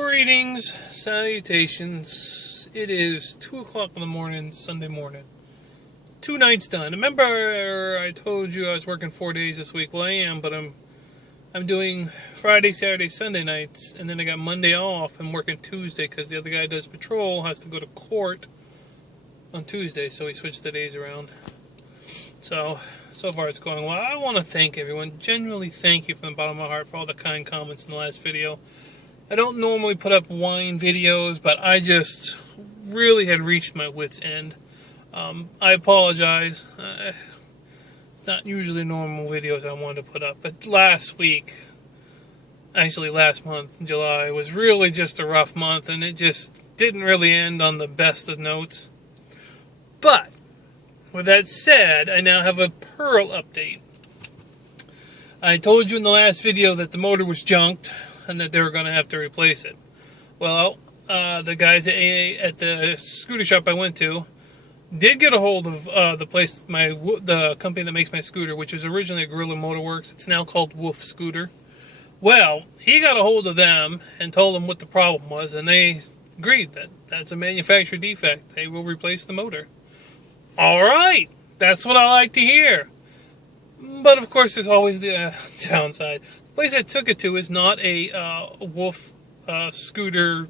Greetings, salutations. It is 2 o'clock in the morning, Sunday morning. 2 nights done. Remember I told you I was working 4 days this week? Well, I am, but I'm doing Friday, Saturday, Sunday nights, and then I got Monday off. I'm working Tuesday because the other guy does patrol, has to go to court on Tuesday, so we switched the days around. So far it's going well. I want to thank everyone, genuinely thank you from the bottom of my heart for all the kind comments in the last video. I don't normally put up wine videos, but I just really had reached my wit's end. I apologize. It's not usually normal videos I wanted to put up, but last month, in July, was really just a rough month, and it just didn't really end on the best of notes. But, with that said, I now have a Pearl update. I told you in the last video that the motor was junked, and that they were going to have to replace it. Well, the guys at the scooter shop I went to did get a hold of the company that makes my scooter, which was originally a Gorilla Motorworks. It's now called Wolf Scooter. Well, he got a hold of them and told them what the problem was, and they agreed that that's a manufacturer defect. They will replace the motor. All right, that's what I like to hear. But of course, there's always the downside. The place I took it to is not a Wolf scooter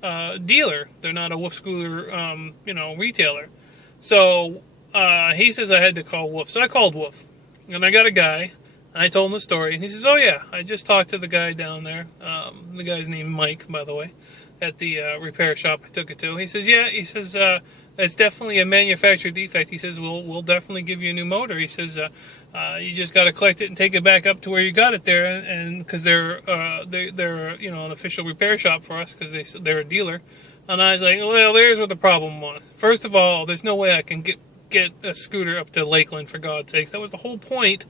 dealer. They're not a Wolf scooter, retailer. So he says I had to call Wolf. So I called Wolf, and I got a guy. And I told him the story, and he says, "Oh yeah, I just talked to the guy down there. The guy's named Mike, by the way, at the repair shop I took it to." He says, "Yeah," he says, "it's definitely a manufacturer defect." He says, "We'll definitely give you a new motor." He says, "You just got to collect it and take it back up to where you got it there, and because they're an official repair shop for us because they're a dealer." And I was like, "Well, there's what the problem was. First of all, there's no way I can get a scooter up to Lakeland, for God's sakes. That was the whole point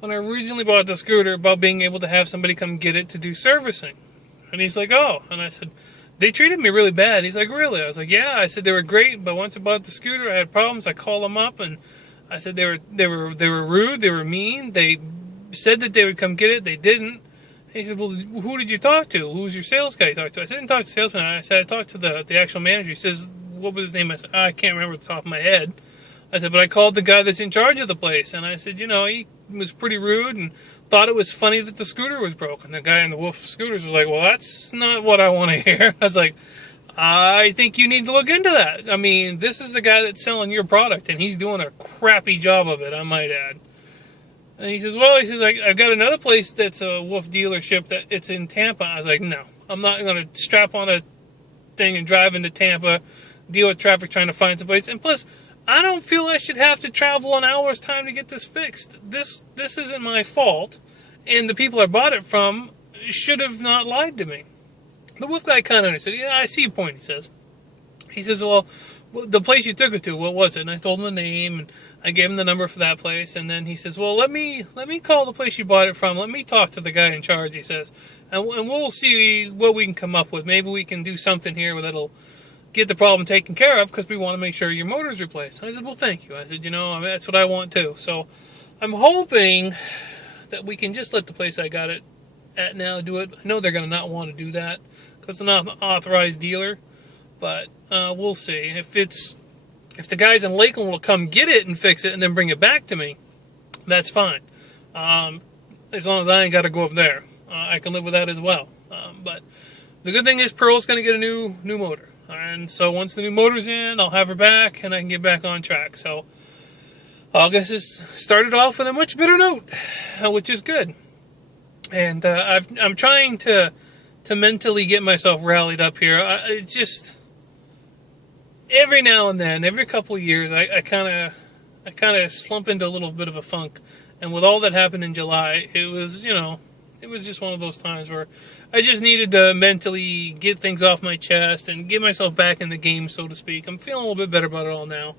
when I originally bought the scooter, about being able to have somebody come get it to do servicing." And he's like, "Oh," and I said, "They treated me really bad." He's like, "Really?" I was like, "Yeah." I said, "They were great, but once I bought the scooter, I had problems. I called them up, and I said they were rude, they were mean. They said that they would come get it, they didn't." And he said, "Well, who did you talk to? Who was your sales guy you talked to?" I said, "I didn't talk to the salesman." I said, "I talked to the actual manager." He says, "What was his name?" I said, "I can't remember at the top of my head." I said, "But I called the guy that's in charge of the place." And I said, he was pretty rude and thought it was funny that the scooter was broken. The guy in the Wolf Scooters was like, "Well, that's not what I want to hear." I was like, "I think you need to look into that. I mean, this is the guy that's selling your product, and he's doing a crappy job of it, I might add." And he says, "I've got another place that's a Wolf dealership that it's in Tampa." I was like, "No, I'm not going to strap on a thing and drive into Tampa, deal with traffic trying to find someplace. And plus, I don't feel I should have to travel an hour's time to get this fixed. This isn't my fault, and the people I bought it from should have not lied to me." The Wolf guy kind of said, "Yeah, I see your point," He says, "Well, the place you took it to, what was it?" And I told him the name, and I gave him the number for that place, and then he says, "Well, let me call the place you bought it from. Let me talk to the guy in charge," he says, and we'll see what we can come up with. Maybe we can do something here that'll get the problem taken care of, because we want to make sure your motor's replaced." And I said, "Well, thank you." I said, that's what I want too. So I'm hoping that we can just let the place I got it at now do it. I know they're going to not want to do that because it's not an authorized dealer, but we'll see. If the guys in Lakeland will come get it and fix it and then bring it back to me, that's fine. As long as I ain't got to go up there, I can live with that as well. But the good thing is Pearl's going to get a new motor. And so once the new motor's in, I'll have her back, and I can get back on track. So August has started off with a much better note, which is good. And I'm trying to mentally get myself rallied up here. It just every now and then, every couple of years, I kind of slump into a little bit of a funk. And with all that happened in July, it was just one of those times where I just needed to mentally get things off my chest and get myself back in the game, so to speak. I'm feeling a little bit better about it all now.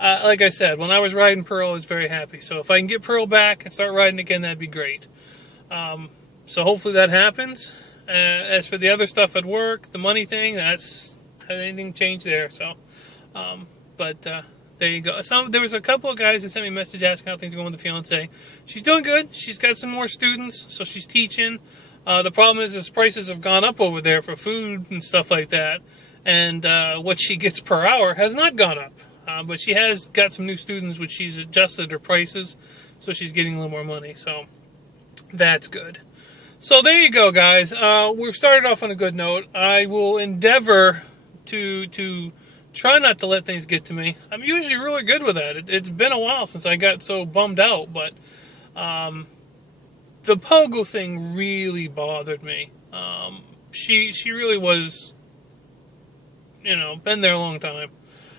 Like I said, when I was riding Pearl, I was very happy. So if I can get Pearl back and start riding again, that'd be great. So hopefully that happens. As for the other stuff at work, the money thing, has anything changed there? So, there you go. There was a couple of guys that sent me a message asking how things are going with the fiance. She's doing good. She's got some more students, so she's teaching. The problem is prices have gone up over there for food and stuff like that, and what she gets per hour has not gone up. But she has got some new students, which she's adjusted her prices, so she's getting a little more money. So that's good. So there you go, guys. We've started off on a good note. I will endeavor to try not to let things get to me. I'm usually really good with that. It's been a while since I got so bummed out, but the Pogo thing really bothered me. She really was, been there a long time.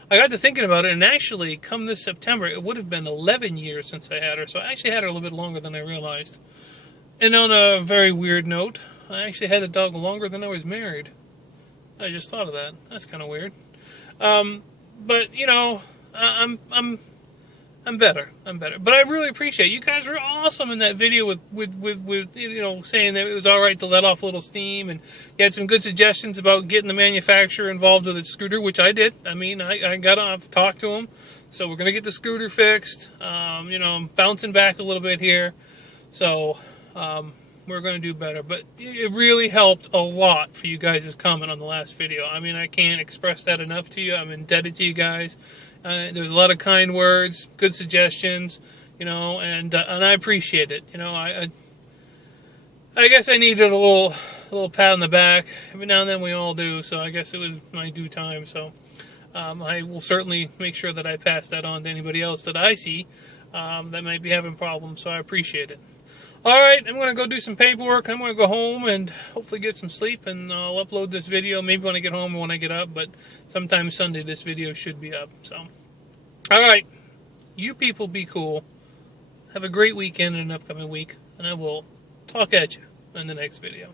I got to thinking about it, and actually, come this September, it would have been 11 years since I had her, so I actually had her a little bit longer than I realized. And on a very weird note, I actually had the dog longer than I was married. I just thought of that. That's kind of weird. But I'm better. But I really appreciate it. You guys were awesome in that video with saying that it was all right to let off a little steam, and you had some good suggestions about getting the manufacturer involved with its scooter, which I did. I mean, I've talked to him, so we're gonna get the scooter fixed. I'm bouncing back a little bit here, so we're gonna do better. But it really helped a lot for you guys' comment on the last video. I mean, I can't express that enough to you. I'm indebted to you guys. There's a lot of kind words, good suggestions, and I appreciate it. I guess I needed a little pat on the back. Every now and then we all do, so I guess it was my due time. So I will certainly make sure that I pass that on to anybody else that I see that might be having problems. So I appreciate it. All right, I'm going to go do some paperwork. I'm going to go home and hopefully get some sleep, and I'll upload this video maybe when I get home or when I get up, but sometime Sunday this video should be up. So, all right, you people be cool. Have a great weekend and an upcoming week, and I will talk at you in the next video.